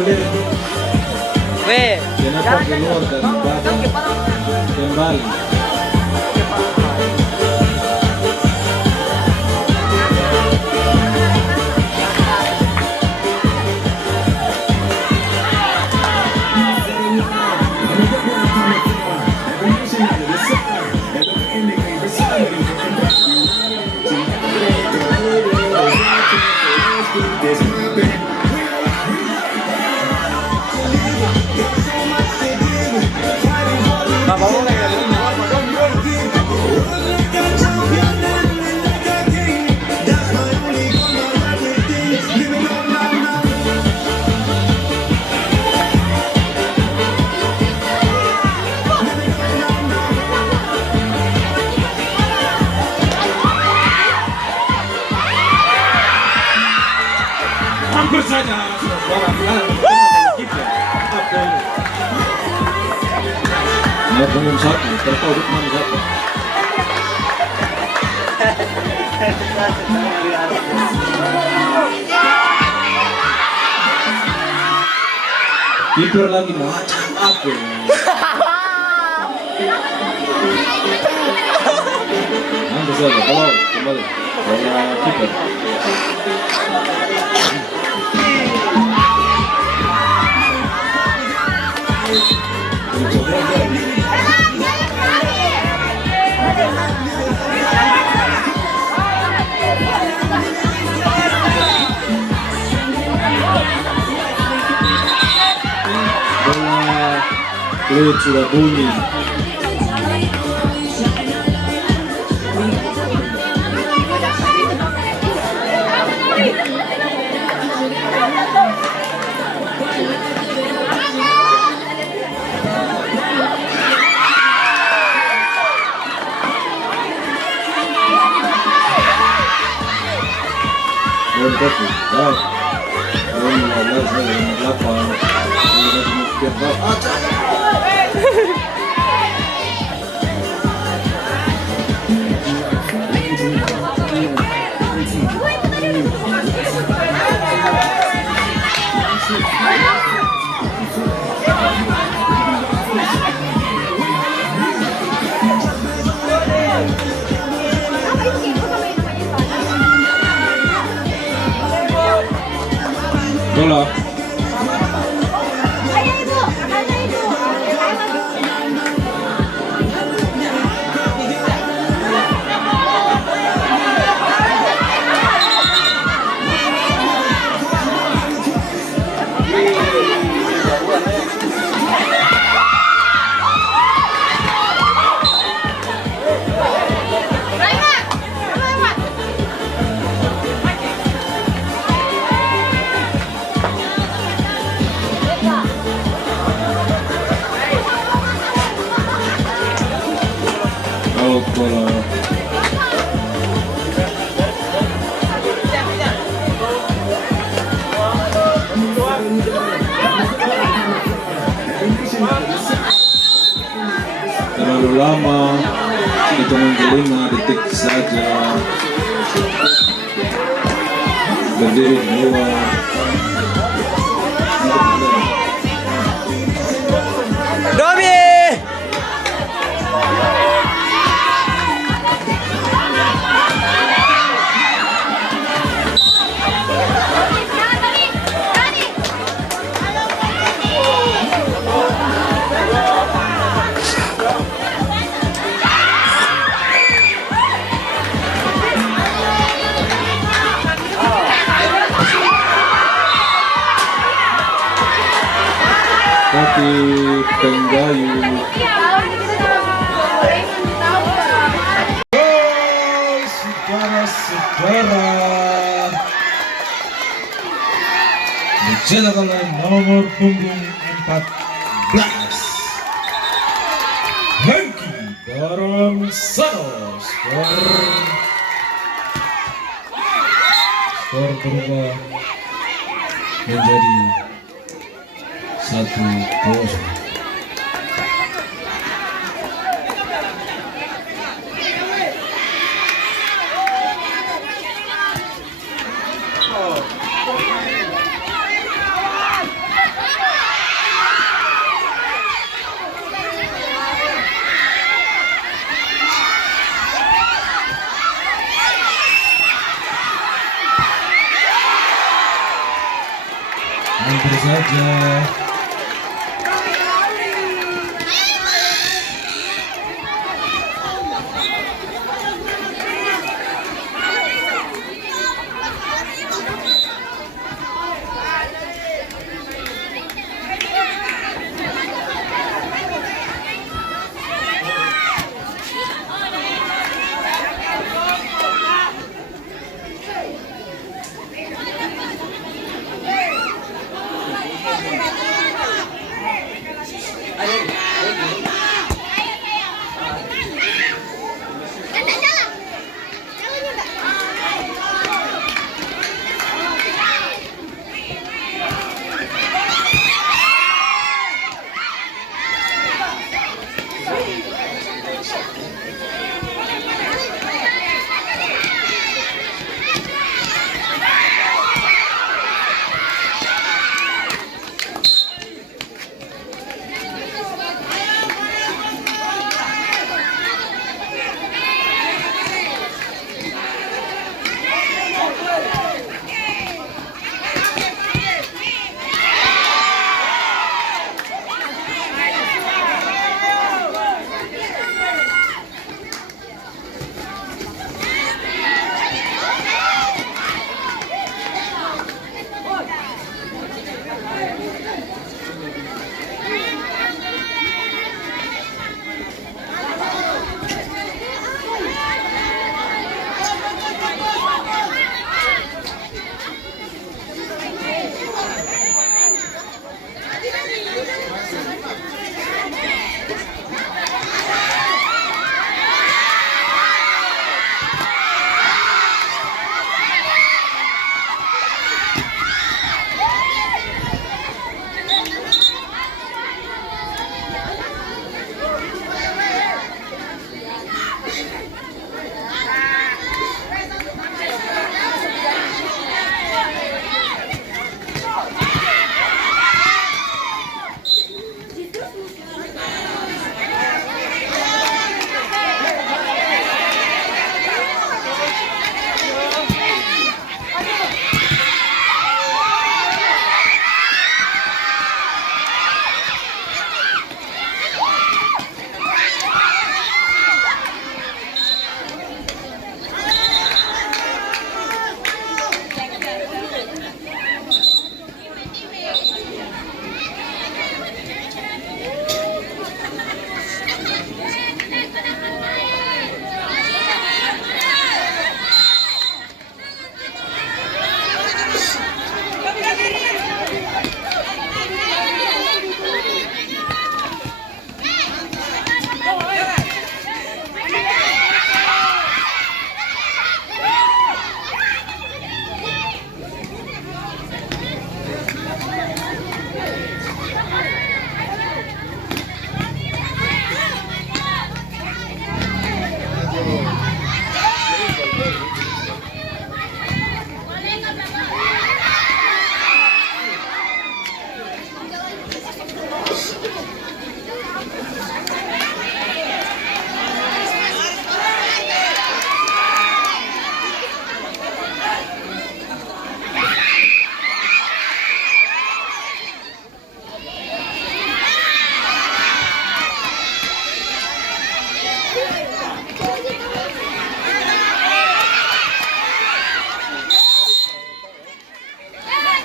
Weh, Kenapa keluar dari badan kembali? Hampir saja saudara kita. Nomor satu, terpaut nomor satu. Kiper lagi macam apa? Hampir saja, kalau kembali bola kiper. Peluit sudah bunyi. Bola. Bola. Terlalu lama, hitungan ke 5 detik saja. Berdiri di luar. Dobi. Kaki Tenggayu. Saudara-saudara, dicetak oleh nomor punggung 14 Hengki Daransano. Skor berubah menjadi 1-0. Hampir saja.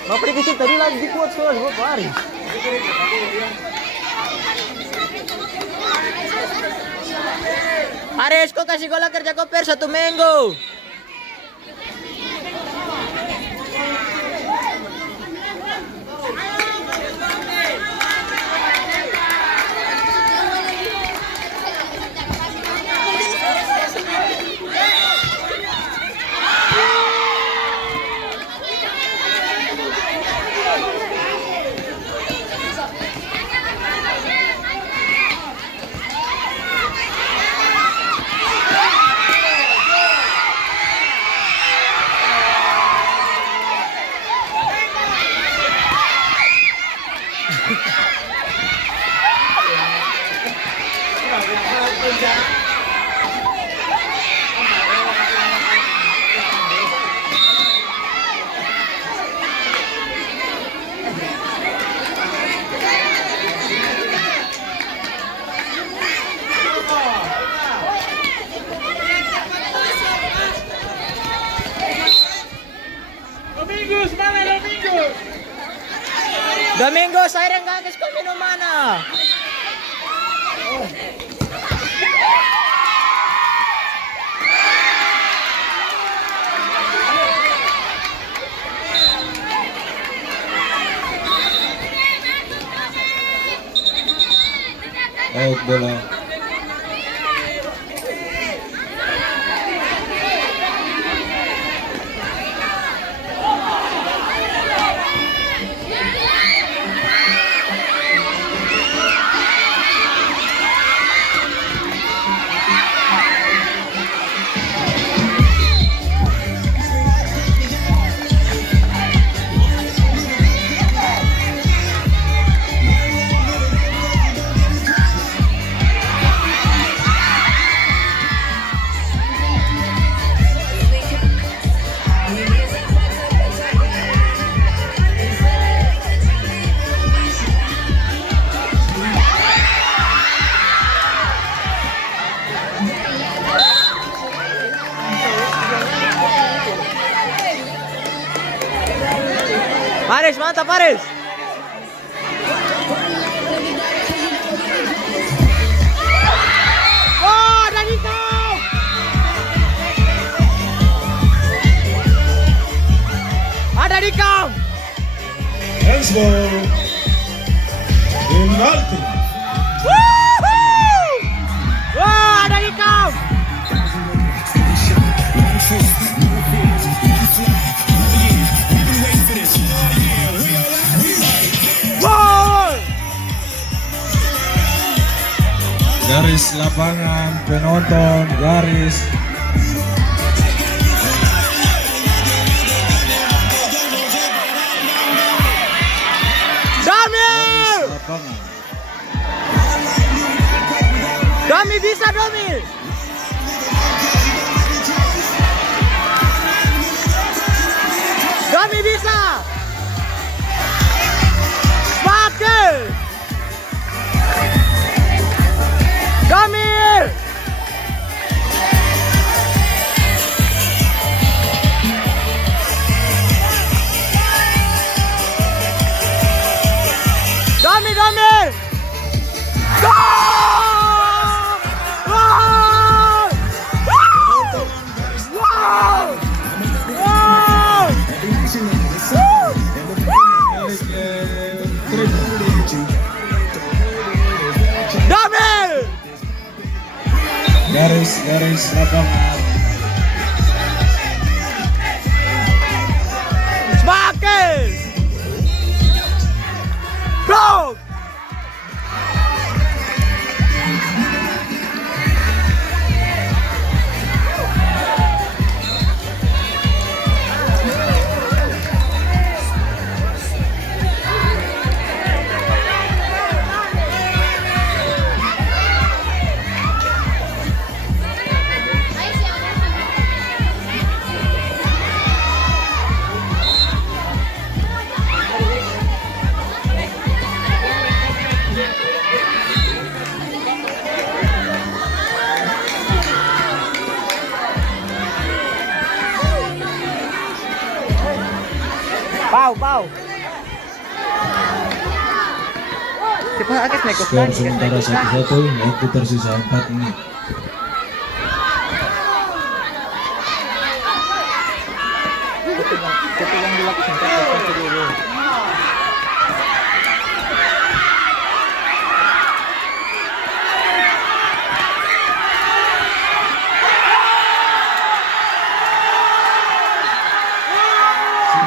Bapak dikecil tadi lagi kuat soalnya Bapak lari. Ares, kok kasih gol kerja koper 1 minggu. Domingo, sayang gagas kami no mana. Out bola. Paris, mantap Paris. Oh, dari kau. Ada di kau. Handsball. Penalti. Wah, ada di kau. Garis lapangan penonton garis. Dami! Lapangan. Dami bisa Dami. Dami bisa. Pakai. Dami. Dami, Dami. Gol! Wow! Wow! Wow! Dami! Garis lapangan. Semakin! Go! Pau. Cepat agak naik Skor sementara 1-1, waktu tersisa 4 menit. Ketika dilakukan dulu.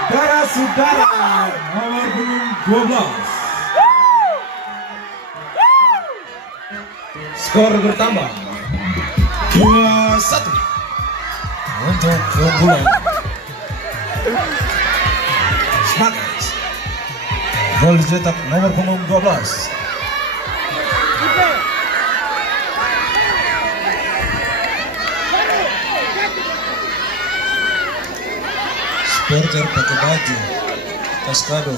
Saudara-saudara, nomor punggung 12. Skor bertambah 2-1 untuk keunggulan Smackers. Gol dicetak nomor punggung 12. Supporter pakai baju Cascado.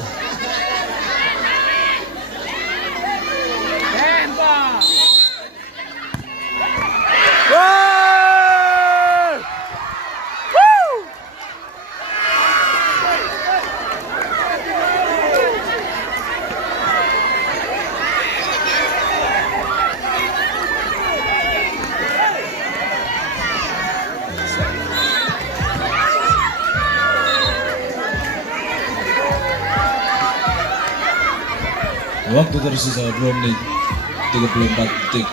Waktu tersisa 2 menit 34 detik.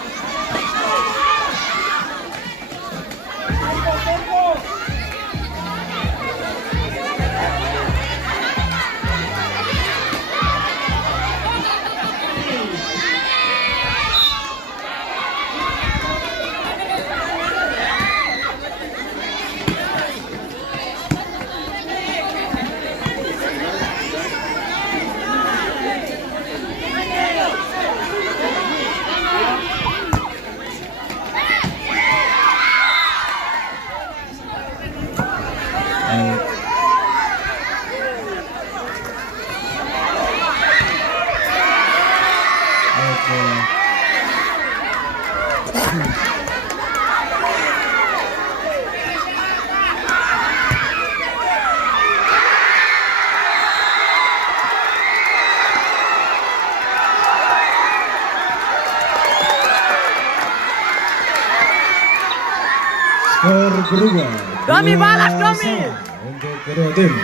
Skor berubah. Domi balas, 2-1 Domi. untuk kedua tim.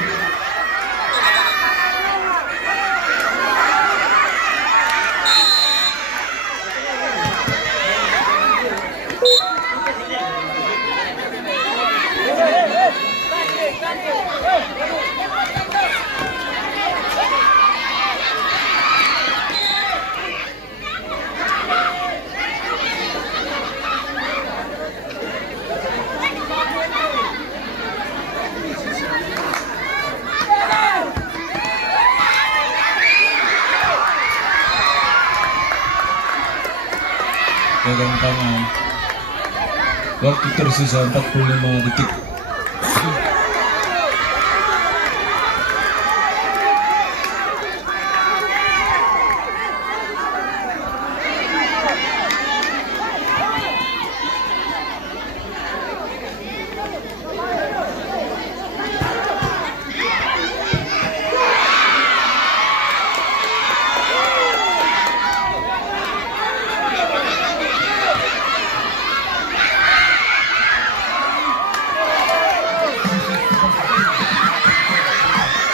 Pegang tangan. Waktu tersisa 45 detik.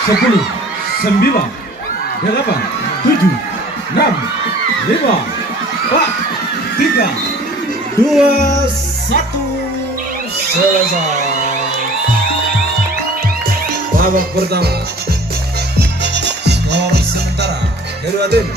Sepuluh, 9, 8, 7, 6, 5, 4, 3, 2, 1, selesai. Babak pertama. Skor sementara kedua tim.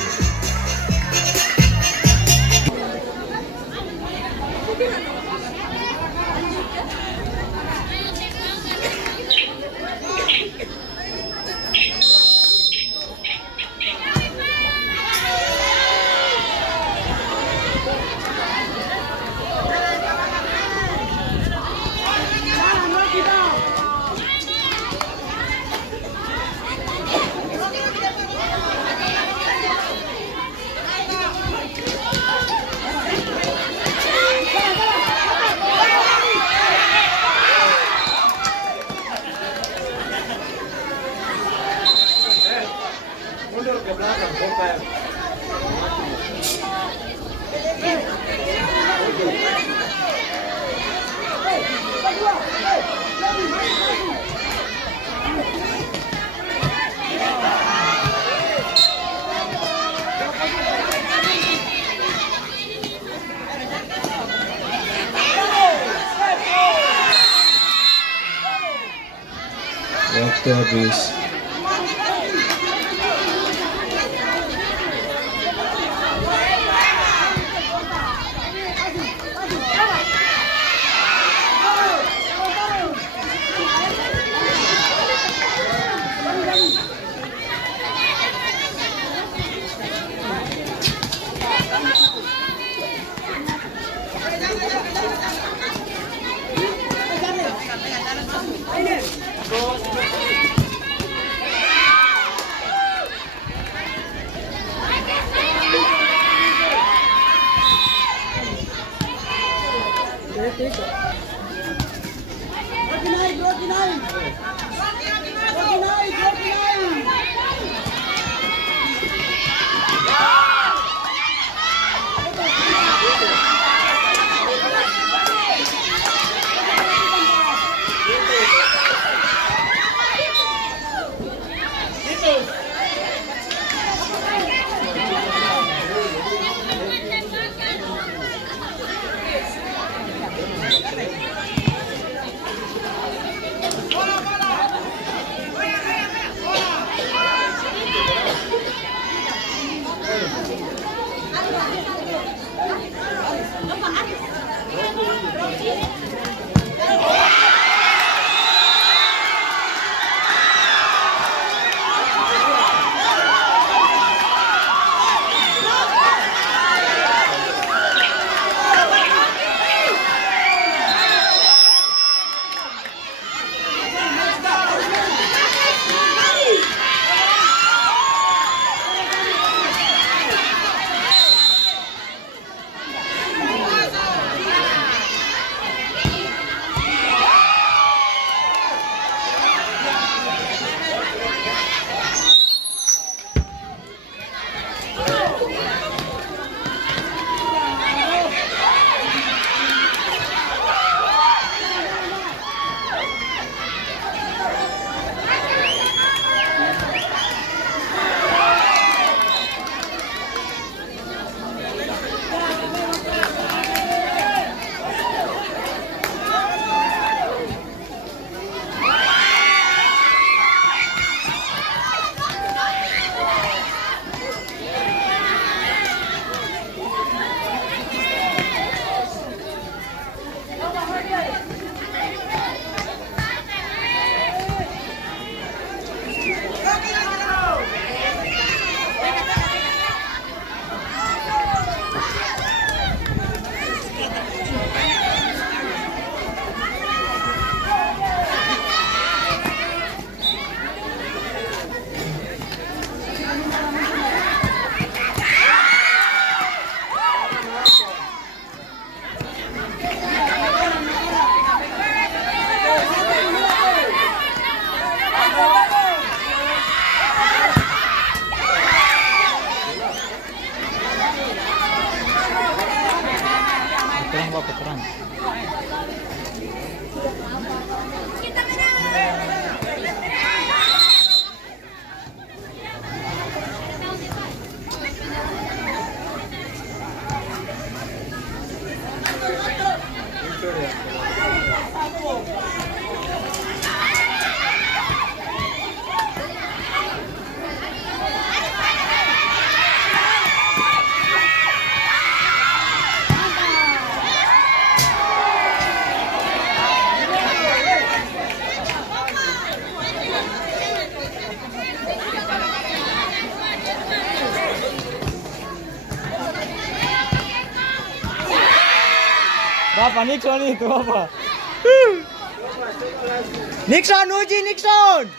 Waktu habis. Apa Nixon itu apa? Nixon, uji Nixon.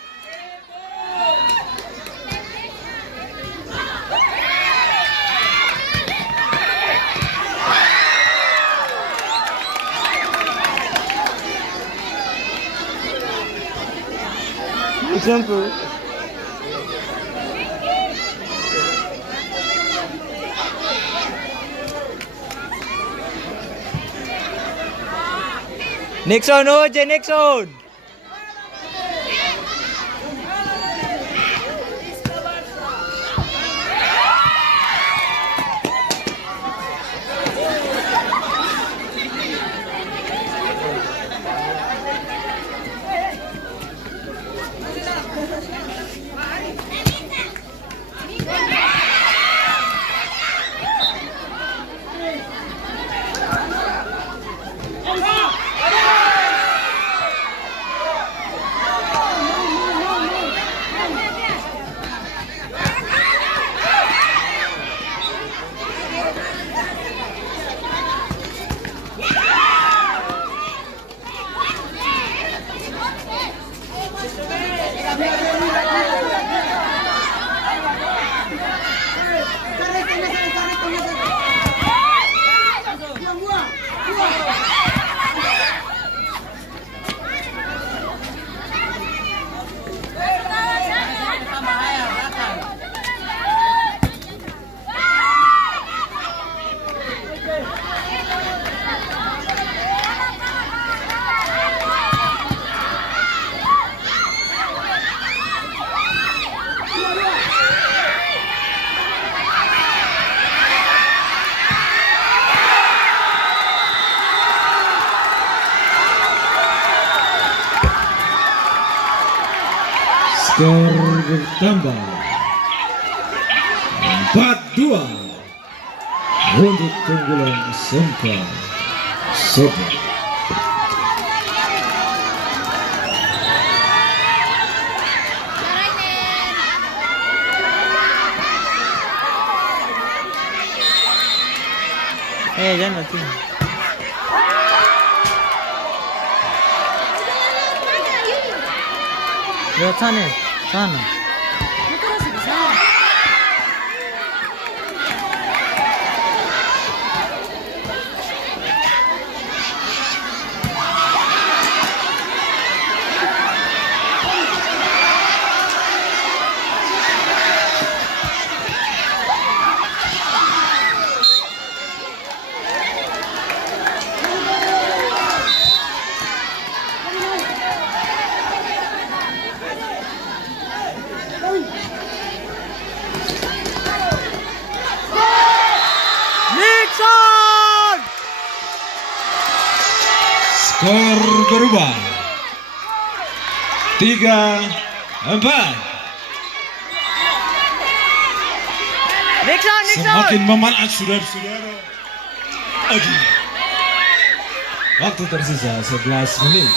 Example. Nixon, uji Nixon. Skor bertambah 4-2 untuk keunggulan SMK Sobo. Jangan mati. Lihat sana, sana. Nixon! Skor berubah 3-4. Nixon, Nixon! Semakin memanas saudara-saudara. Aduh. Waktu tersisa 11 menit.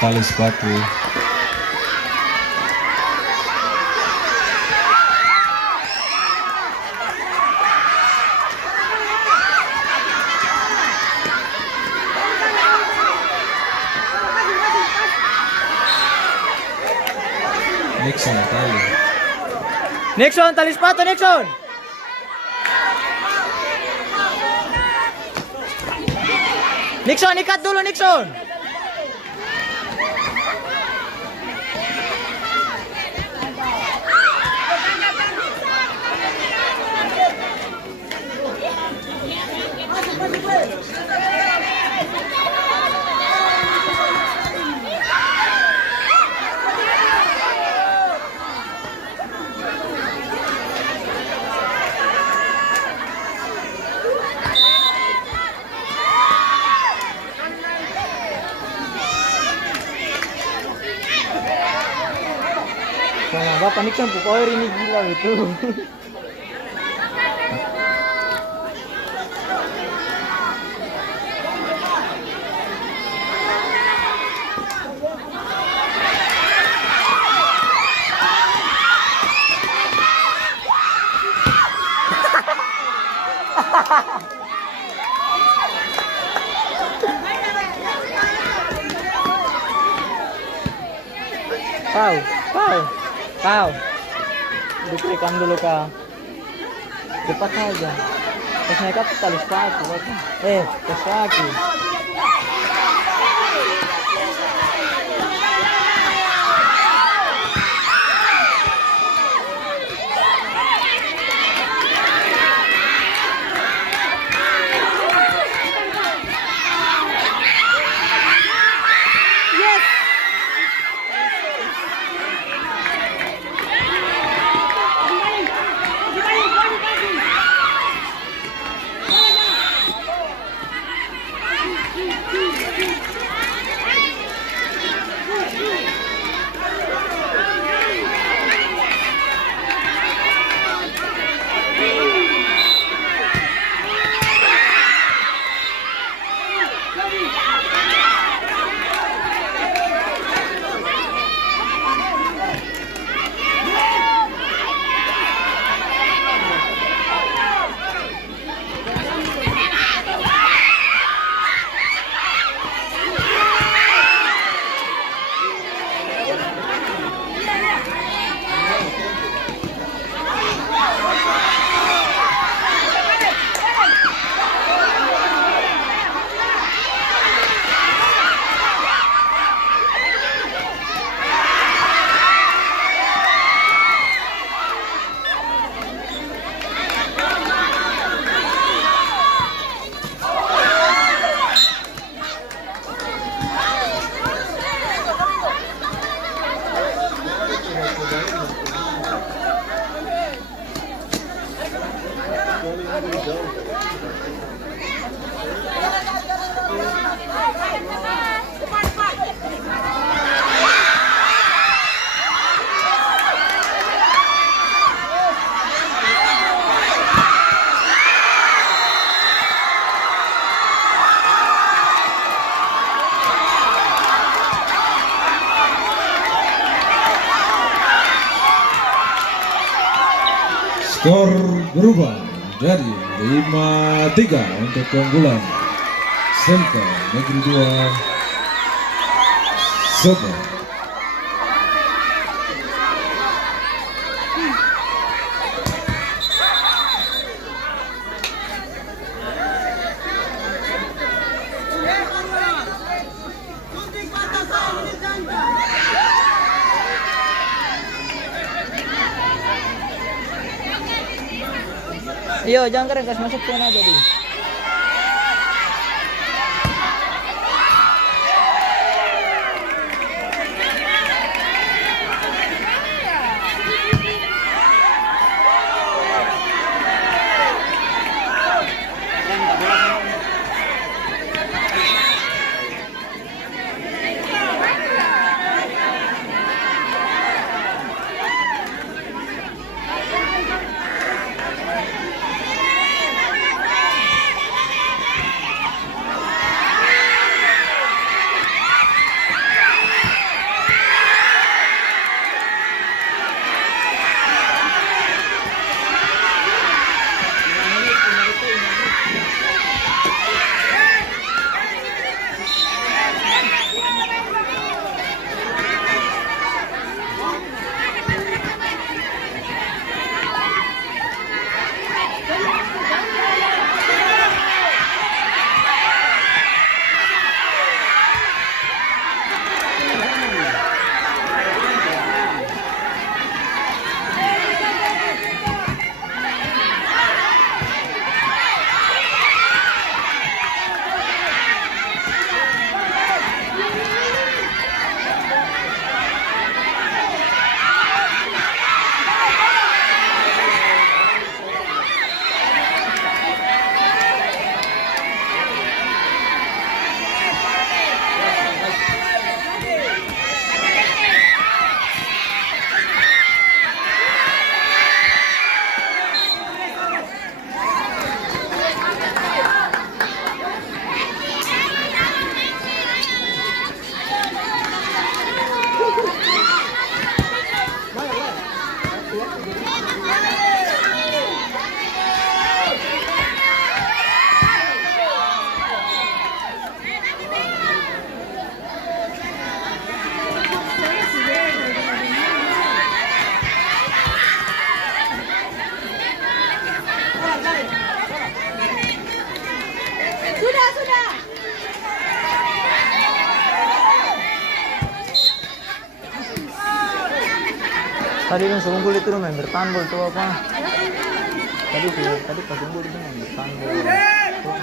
Tali sepatu. Nixon tali. Nixon, tali sepatu Nixon. Nixon, ikat dulu Nixon. Sama Bapak Nixon power ini gila itu. Pau, Pau, Pau. Diberikan dulu kau. Cepat saja. Terus mereka tuh tali sepatu. Ke kaki. Skor berubah jadi 5-3 untuk keunggulan Semka Negeri 2 Sobo. Yo, jangan keren, kasih masuk aja di. Tadi yang unggul itu main bertambol tuh apa? Tadi pas unggul itu main bertambol. Tuh.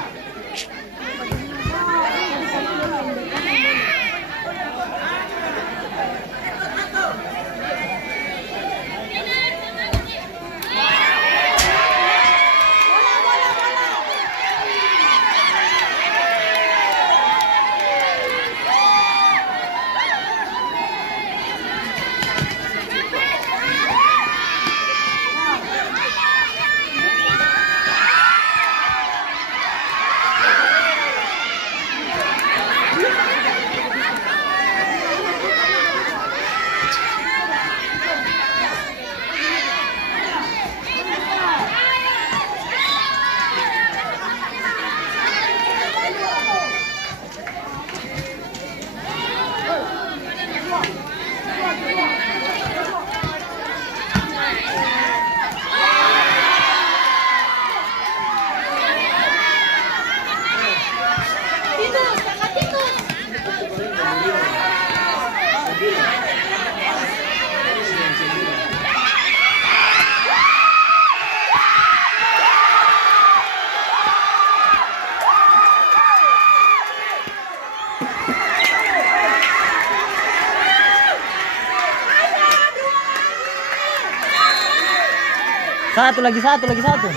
Satu lagi. Tidak boleh.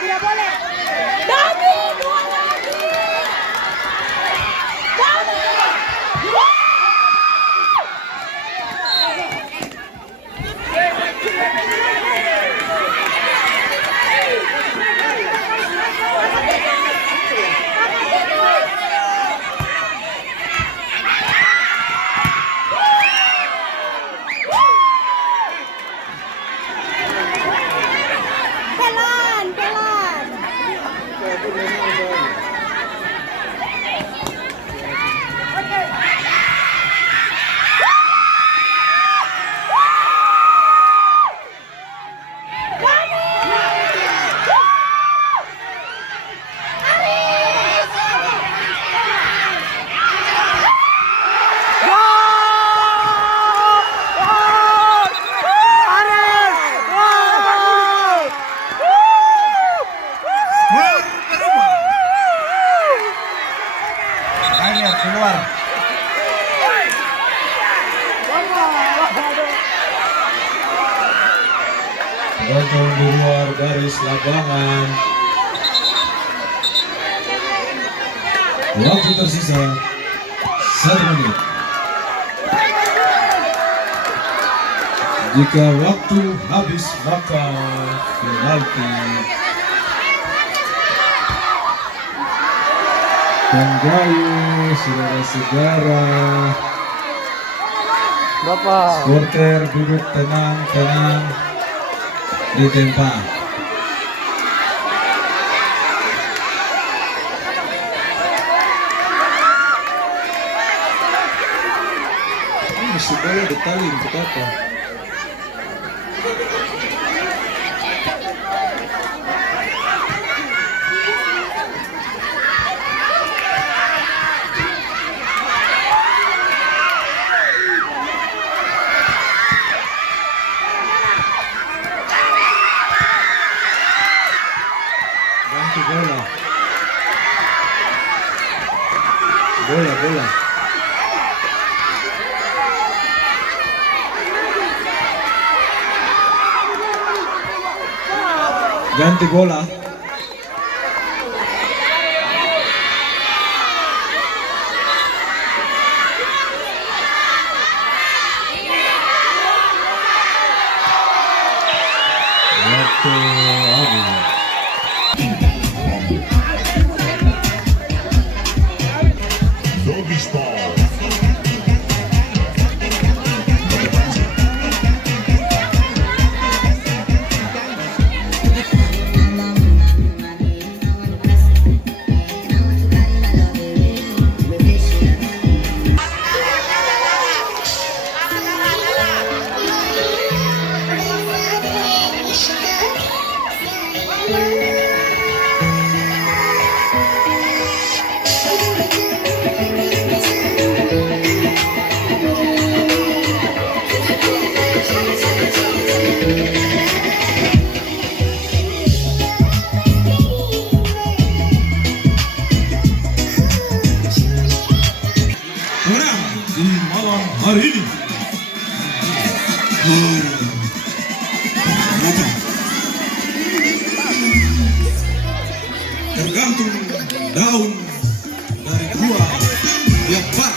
Tidak boleh. Dani, dua lagi. Dani. Keluar. Gotong di luar garis lapangan. Waktu tersisa 1 menit. Jika waktu habis maka penalti. Tanggayu, saudara-saudara. Bapak. Supporter duduk tenang di tempat. Ini bola detaling untuk apa? Bola. Ganti bola. Waktu habis. tergantung daun dari dua yang part.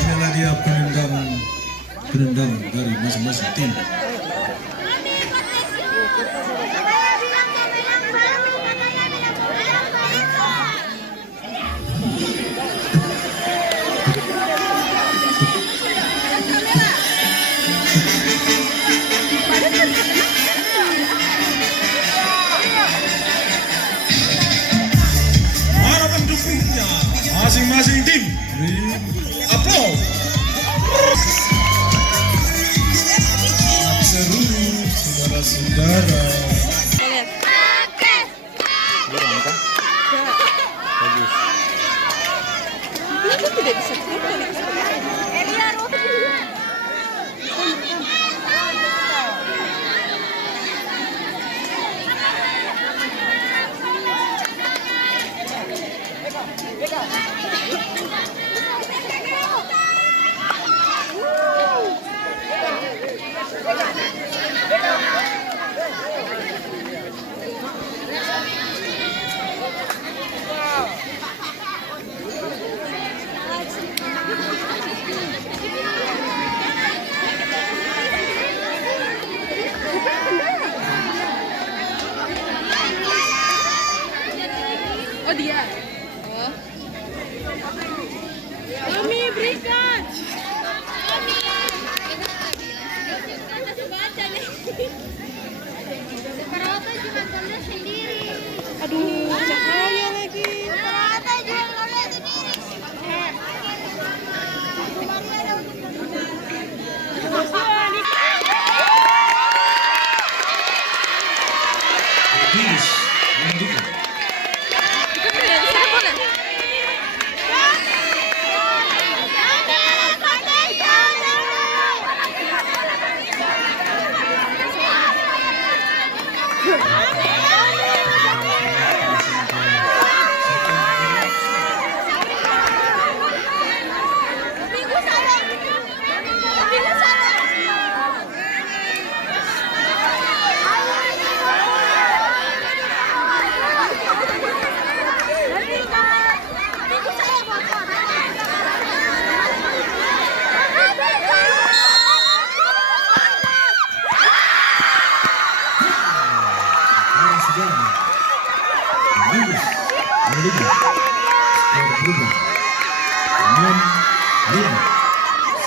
Inilah dia penendang dari masing-masing tim. Harapan dukungnya masing-masing tim. Aplaus. Seru, saudara-saudara. Kurang kan? Bagus. Itu tidak bisa Oh dia. Oh. Kami berikan. Perawatan cuma gambar sendiri. Aduh, cahaya lagi. Perawatan juga gambar sendiri. Habis mendukung.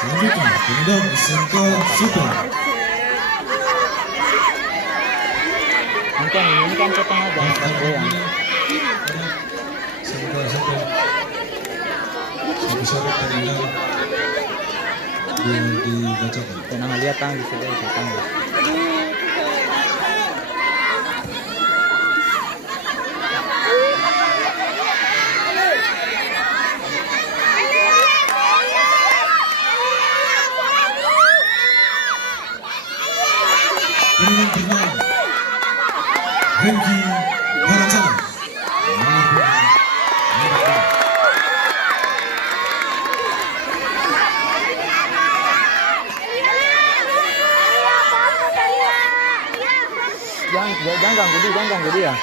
Selanjutnya penendang SMK Super. Mungkin ini kan cetang aja, kan goyang. SMK Super. Sebesar penendang yang dibacakan. Tenang lihat tang di sini cetang. Penendang bernama Hengki Baracana. Jangan ganggu dia.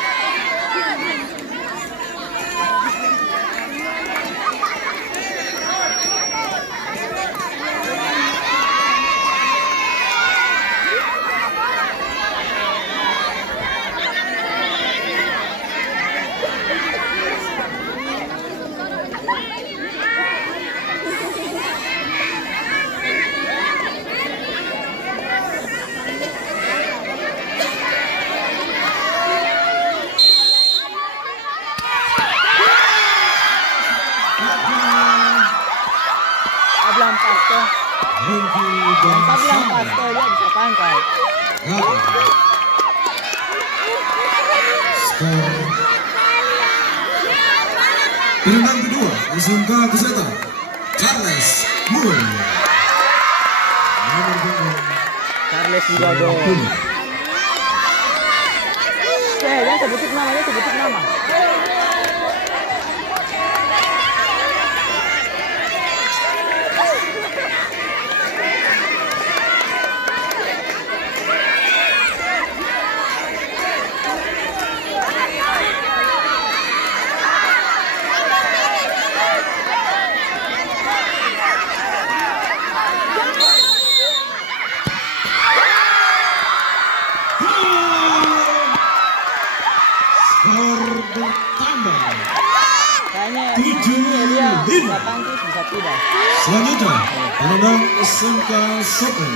Ablang pasto. Hengki Ablang Baracana. pasto dia bisa pangkal. Skor penendang kedua SMK Kesehatan Charles Moon. Nomor punggung Charles juga dong. 20. Jangan sebutin nama. Tidak. Selanjutnya, pemenang SMK Shopping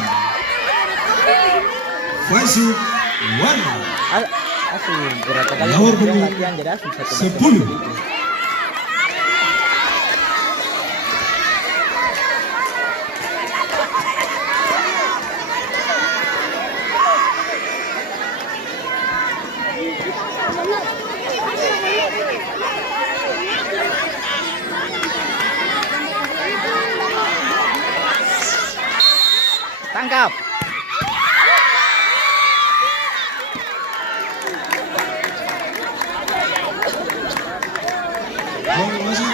Faizu Wana Asli berapa kali Nomor dia punggung latihan jadi asli satu 10. Tangkap. Gol masih.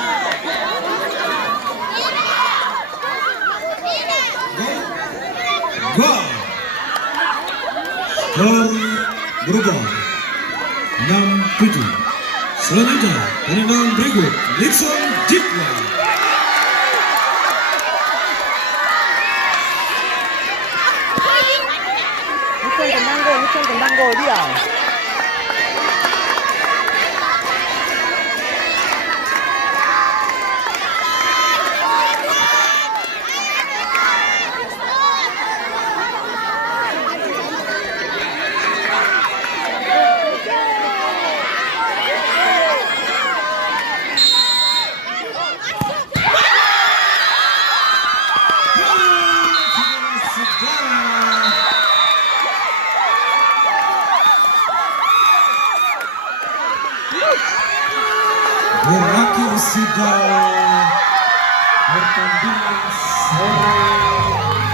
Gol. Skor berubah 6-7. Selanjutnya, penendang berikut Nixon Jitwa. Bukan tendang gol dia. Berakhir sudah pertandingan sore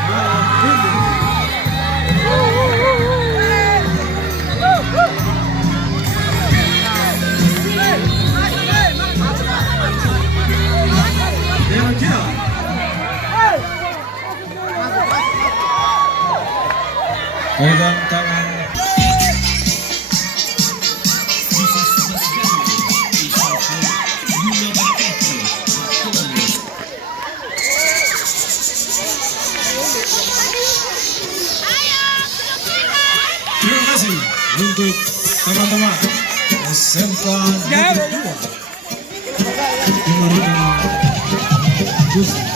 malam ini. Kira-kira pegang tangan terima kasih untuk teman-teman SMK Negeri 2 Timur Gus